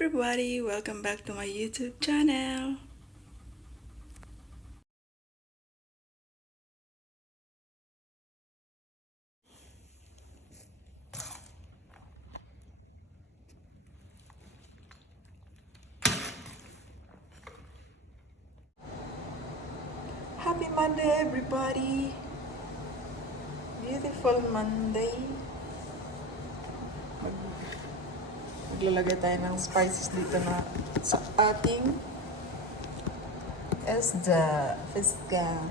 everybody, welcome back to my YouTube channel. Happy Monday everybody! Beautiful Monday. Maglalagay tayo ng spices dito na sa ating fiska.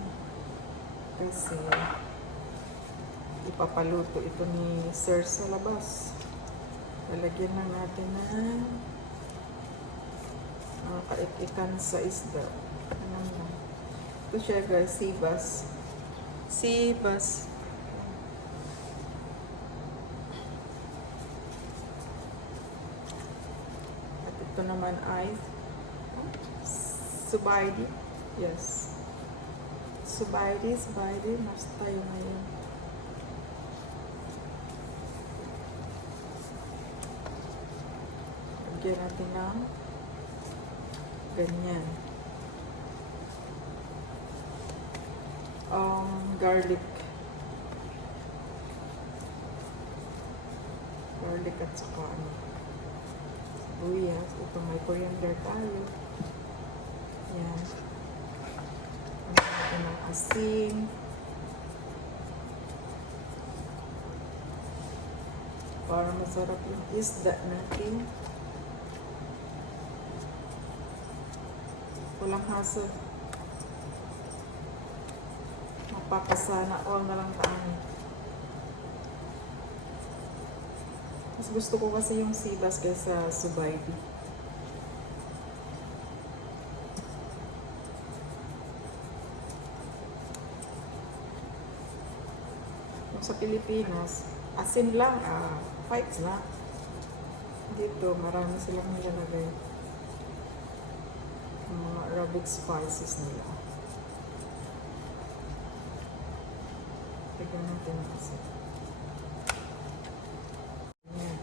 Kasi ipapaluto ito ni Sir sa labas. Lalagyan lang natin ng kaikikan sa isda. Ano na? Ito siya guys, sibas. Sibas. At ito naman ay subaydi. Yes. Subaydi. Mas tayo ngayon. Lagyan natin ng ganyan. Garlic at saka sibuyas. Ito may coriander tayo. Yan. Ito ng asin. Para masarap yung isda natin. Walang hassle. Magpapasana all na lang tayo. Mas gusto ko kasi yung sibas kaysa subaydi. Kung sa Pilipinas, asin lang, fights na. Dito, marami silang nilalagay. Mga Arabic spices nila. Tignan natin ang asin. Ayan.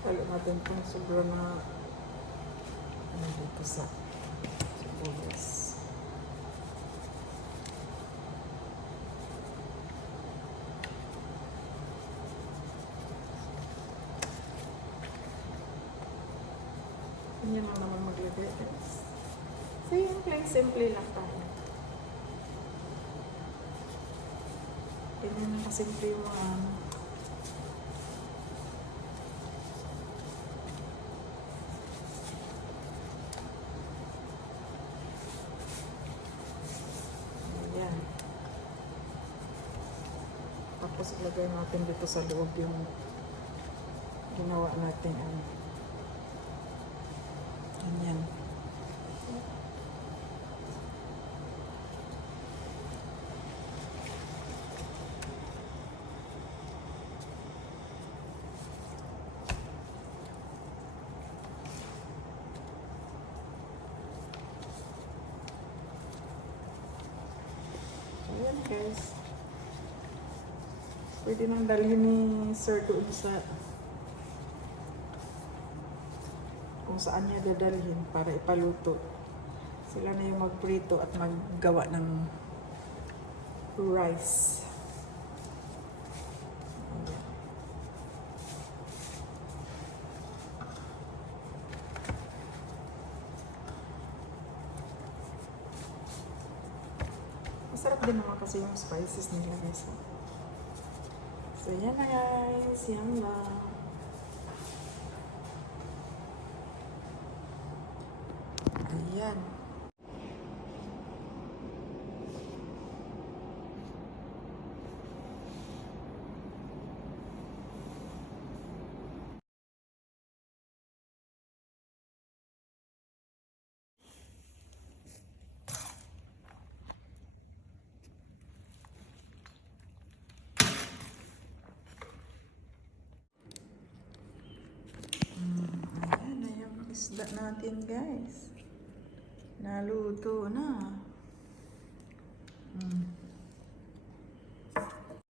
Halo natin itong sobra na dito sa sibuyas. Yan lang naman maglagay guys. Simple lang tayo. Ganyan lang kasimple yung mga tapos ilagay natin dito sa loob yung ginawa natin ganyan. Ayan guys. Pwede nang dalhin ni Sir doon sa kung saan niya dadalhin para ipaluto. Sila na yung magprito at maggawa ng rice. Ayan. Masarap din naman kasi yung spices nila guys. So, yan na guys. Yan lang. Ayan. isda natin guys. Naluto na.